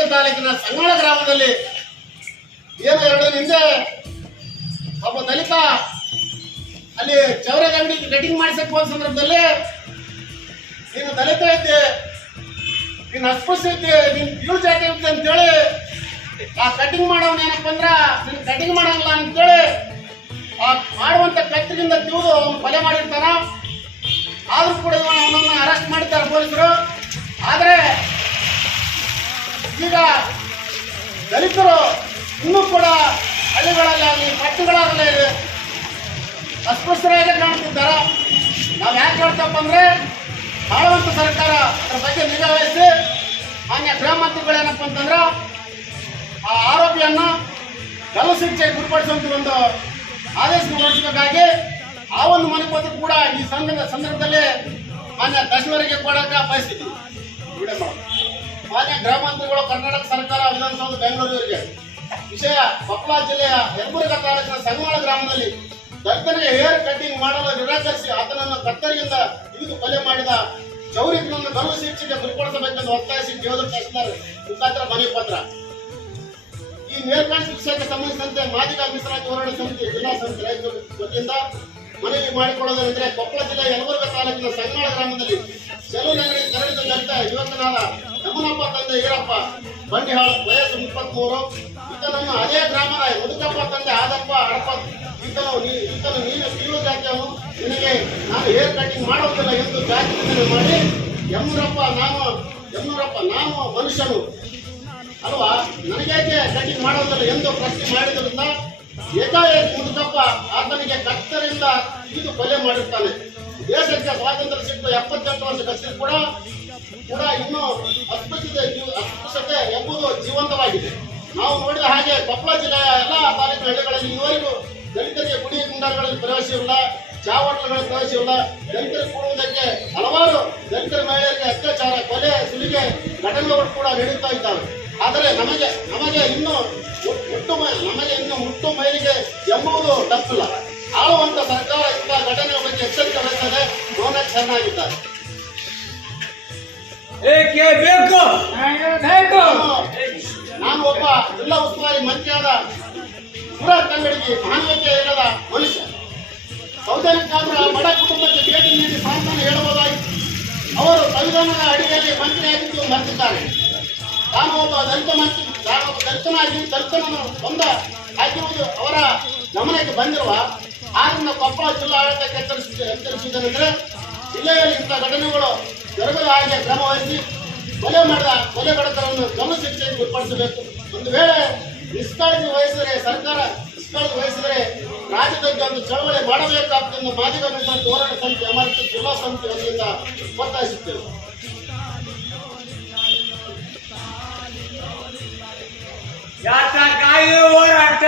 ಯಲಬುರ್ಗ ತಾಲೂಕಿನ ಸಂಗಾಳ ಗ್ರಾಮದಲ್ಲಿ ಏನು ಎರಡು ಹಿಂದೆ ಒಬ್ಬ ದಲಿತ ಅಲ್ಲಿ ಚೌರದ ಅಂಗಡಿ ಕಟಿಂಗ್ ಮಾಡಿಸಕ್ಕೆ ಹೋದ ಸಂದರ್ಭದಲ್ಲಿ, ನೀನು ದಲಿತ ಇದ್ದೆ, ನೀನು ಅಸ್ಪೃಶ್ಯ ಇದ್ದೆ, ನೀನು ಜಾತಿ ಇದ್ದೆ ಅಂತೇಳಿ, ಆ ಕಟಿಂಗ್ ಮಾಡೋನ್ ಏನಪ್ಪ ಅಂದ್ರ ನೀನು ಕಟಿಂಗ್ ಮಾಡಂಗಿಲ್ಲ ಅಂತೇಳಿ, ಆ ಮಾಡುವಂತ ಕತ್ತಿನಿಂದ ತಿಳಿದು ಅವನು ಕೊಲೆ ಮಾಡಿರ್ತಾನ. ಈಗ ದಲಿತರು ಇನ್ನೂ ಕೂಡ ಹಳ್ಳಿಗಳಲ್ಲಾಗಲಿ ಪಟ್ಟಣಗಳಾಗಲಿ ಅಸ್ಪೃಶ್ಯರಾಗಿ ಕಾಣ್ತಿದ್ದಾರೆ? ನಾವು ಯಾಕೆ ಹೇಳ್ತಪ್ಪ ಅಂದ್ರೆ ಆಳುವಂತ ಸರ್ಕಾರ ಅದ್ರ ಬಗ್ಗೆ ನಿಗಾ ವಹಿಸಿ, ಮಾನ್ಯ ಗೃಹ ಮಂತ್ರಿಗಳೇನಪ್ಪ ಅಂತಂದ್ರೆ, ಆ ಆರೋಪಿಯನ್ನು ಗಲ್ಲು ಶಿಕ್ಷೆಗೆ ಗುರುಪಡಿಸುವಂತ ಒಂದು ಆದೇಶ ಹೊರಡಿಸಬೇಕಾಗಿ ಆ ಒಂದು ಮನಪತ್ರ ಕೂಡ ಈ ಸಂದರ್ಭ ಸಂದರ್ಭದಲ್ಲಿ ಮಾನ್ಯ ದಶವರಿಗೆ ಕೊಡಕ್ಕೆ ಬಯಸಿದ್ದೀವಿ ವಿಡಿಯೋ. ಮಾನ್ಯ ಗೃಹ ಮಂತ್ರಿಗಳು ಕರ್ನಾಟಕ ಸರ್ಕಾರ ವಿಧಾನಸೌಧ ಬೆಂಗಳೂರಿಗೆ. ವಿಷಯ ಕೊಪ್ಪಳ ಜಿಲ್ಲೆಯ ಯಲಬುರ್ಗ ತಾಲೂಕಿನ ಸಂಗಮಾಳ ಗ್ರಾಮದಲ್ಲಿ ದಲಿತನಿಗೆ ಹೇರ್ ಕಟಿಂಗ್ ಮಾಡಲು ನಿರಾಕರಿಸಿ ಆತನನ್ನು ಕತ್ತರಿಯಿಂದ ಇದು ಕೊಲೆ ಮಾಡಿದ ಚೌರಿಕನನ್ನು ಗಲ್ಲು ಶಿಕ್ಷೆಗೆ ಗುರಿಪಡಿಸಬೇಕೆಂದು ಒತ್ತಾಯಿಸಿ ದೇವರ ತಹಸೀಲ್ದಾರ್ ಮುಖಾಂತರ ಮನವಿ ಪತ್ರ. ಈ ಮೇಲ್ಕಾಣಿಕೆ ವಿಷಯಕ್ಕೆ ಸಂಬಂಧಿಸಿದಂತೆ ಮಾಜಿ ಮೀಸಲಾತಿ ಹೋರಾಟ ಸಮಿತಿ ಜಿಲ್ಲಾ ಸಮಿತಿ ರೈತರ ವತಿಯಿಂದ ಮನವಿ ಮಾಡಿಕೊಳ್ಳೋದೇನೆಂದರೆ ಕೊಪ್ಪಳ ಜಿಲ್ಲೆ ಯಲಬುರ್ಗ ತಾಲೂಕಿನ ಸಂಗಾಳ ಗ್ರಾಮದಲ್ಲಿ ಸೆಲೂನ್ ಅಂಗಡಿ ತೆರಳಿದ ಯುವಕನಾದ ಯಮನಪ್ಪ ತಂದೆ ಈರಪ್ಪ ಬಂಡಿಹಾಳ ವಯಸ್ಸು ಇಪ್ಪತ್ಮೂರು ಈತನನ್ನು ಅದೇ ಗ್ರಾಮದ ಮುದುಕಪ್ಪ ತಂದೆ ಆದಪ್ಪ ಅರಪ್ಪ ಈತನು ಈತನು ನೀನು ಕೀಳು ಜಾತಿಯವನು ನಿನಗೆ ನಾನು ಹೇರ್ ಕಟಿಂಗ್ ಮಾಡೋದಿಲ್ಲ ಎಂದು ಜಾತಿ ಮಾಡಿ ಯಮೂರಪ್ಪ ನಾನು ಯಮೂರಪ್ಪ ನಾನು ಮನುಷ್ಯನು. ಅಲ್ವಾ? ನನಗೇಕೆ ಕಟಿಂಗ್ ಮಾಡೋದಿಲ್ಲ ಎಂದು ಪ್ರಶ್ನೆ ಮಾಡಿದ್ರಿಂದ ಏಕಾಏಕಿ ಮುದುಕಪ್ಪ ಆತನಿಗೆ ಕತ್ತರಿಂದ ಇದು ಕೊಲೆ ಮಾಡಿರ್ತಾನೆ. ದೇಶಕ್ಕೆ ಸ್ವಾತಂತ್ರ್ಯ ಸಿಕ್ಕ ಎಪ್ಪತ್ತೆಂಟು ವರ್ಷ ಕಷ್ಟ ಕೂಡ ಕೂಡ ಇನ್ನೂ ಅಸ್ಪೃಶ್ಯತೆ ಅಸ್ಪೃಶ್ಯತೆ ಎಂಬುದು ಜೀವಂತವಾಗಿದೆ. ನಾವು ನೋಡಿದ ಹಾಗೆ ಕೊಪ್ಪಳ ಜಿಲ್ಲೆಯ ಎಲ್ಲ ತಾಲೂಕು ಹಳ್ಳಿಗಳಲ್ಲಿ ಇದುವರೆಗೂ ದಲಿತರಿಗೆ ಕುಡಿಯ ಗುಂಡಾರಗಳಲ್ಲಿ ಪ್ರವೇಶವಿಲ್ಲ ಚಾವಟಗಳಲ್ಲಿ ಪ್ರವೇಶವಿಲ್ಲ ದಲಿತರು ಕೂಡುವುದಕ್ಕೆ ಹಲವಾರು ದಲಿತರ ಮಹಿಳೆಯರಿಗೆ ಅತ್ಯಾಚಾರ, ಕೊಲೆ, ಸುಲಿಗೆ ಘಟನೆಗಳು ಕೂಡ ನಡೆಯುತ್ತಾ ಇದ್ದಾವೆ. ಆದರೆ ನಮಗೆ ನಮಗೆ ಇನ್ನು ಮುಟ್ಟು ನಮಗೆ ಇನ್ನು ಮುಟ್ಟು ಮೈಲಿಗೆ ಎಂಬುದು ತಪ್ಪಿಲ್ಲ. ಆಳುವಂತ ಸರ್ಕಾರ ಚೆನ್ನಾಗಿದ್ದಾರೆ ಏಕೆ ಬೇಕು? ಬೇಕು. ನಾನು- ಒಬ್ಬ ಜಿಲ್ಲಾ ಉಸ್ತುವಾರಿ ಮಂತ್ರಿಯಾದ ಪುರ ತಂಗಡಿಗೆ ಮಾನವೀಯತೆ ಇಲ್ಲದ ಮನುಷ್ಯ. ಸೌಜನ್ಯಕ್ಕಾದ್ರ ಬಡ ಕುಟುಂಬಕ್ಕೆ ಭೇಟಿ ನೀಡಿ ಸಾಂತ್ವನ ಹೇಳಬಹುದಾಗಿತ್ತು ಅವರು ಸಂವಿಧಾನದ ಅಡಿಯಲ್ಲಿ ಮಂತ್ರಿಯಾಗಿದ್ದು ಮರೆತಿದ್ದಾರೆ. ನಾನು ಒಬ್ಬ ದಲಿತ ಮಂತ್ರಿ ನಾನು ಒಬ್ಬ ದಲಿತನಾಗಿ ದಲಿತನನ್ನು ಬಂದ ಹಾಕಿರುವುದು ಅವರ ಗಮನಕ್ಕೆ ಬಂದಿರುವ ಆದ್ರಿಂದ ಕೊಪ್ಪಳ ಜಿಲ್ಲಾಡಳಿತಕ್ಕೆ ಎಚ್ಚರಿಸಿ ಎಚ್ಚರಿಸುವುದೇನೆಂದರೆ ಜಿಲ್ಲೆಯಲ್ಲಿ ಇಂಥ ಘಟನೆಗಳು ಜರುಗದ ಹಾಗೆ ಕ್ರಮ ವಹಿಸಿ ಕೊಲೆ ಮಾಡಿದ ಕೊಲೆಗಡಕರನ್ನು ಗಮನ ಶಿಕ್ಷೆಗೆ ಗುರಿಪಡಿಸಬೇಕು ಒಂದು ವೇಳೆ ನಿಷ್ಕಾಳಜಿ ವಹಿಸಿದರೆ ಸರ್ಕಾರ ನಿಷ್ಕಾಳಜಿ ವಹಿಸಿದರೆ ರಾಜ್ಯದಲ್ಲಿ ಒಂದು ಚಳವಳಿ ಮಾಡಬೇಕಾಗ್ತದೆ ಮಾದಿಗ ಹೋರಾಟ ಸಮಿತಿ ಅಮರ್ತ ಜಿಲ್ಲಾ ಸಮಿತಿ ವತಿಯಿಂದ ಒತ್ತಾಯಿಸುತ್ತೇವೆ. ಯಾತಕ್ಕಾಗಿ ಹೋರಾಟ.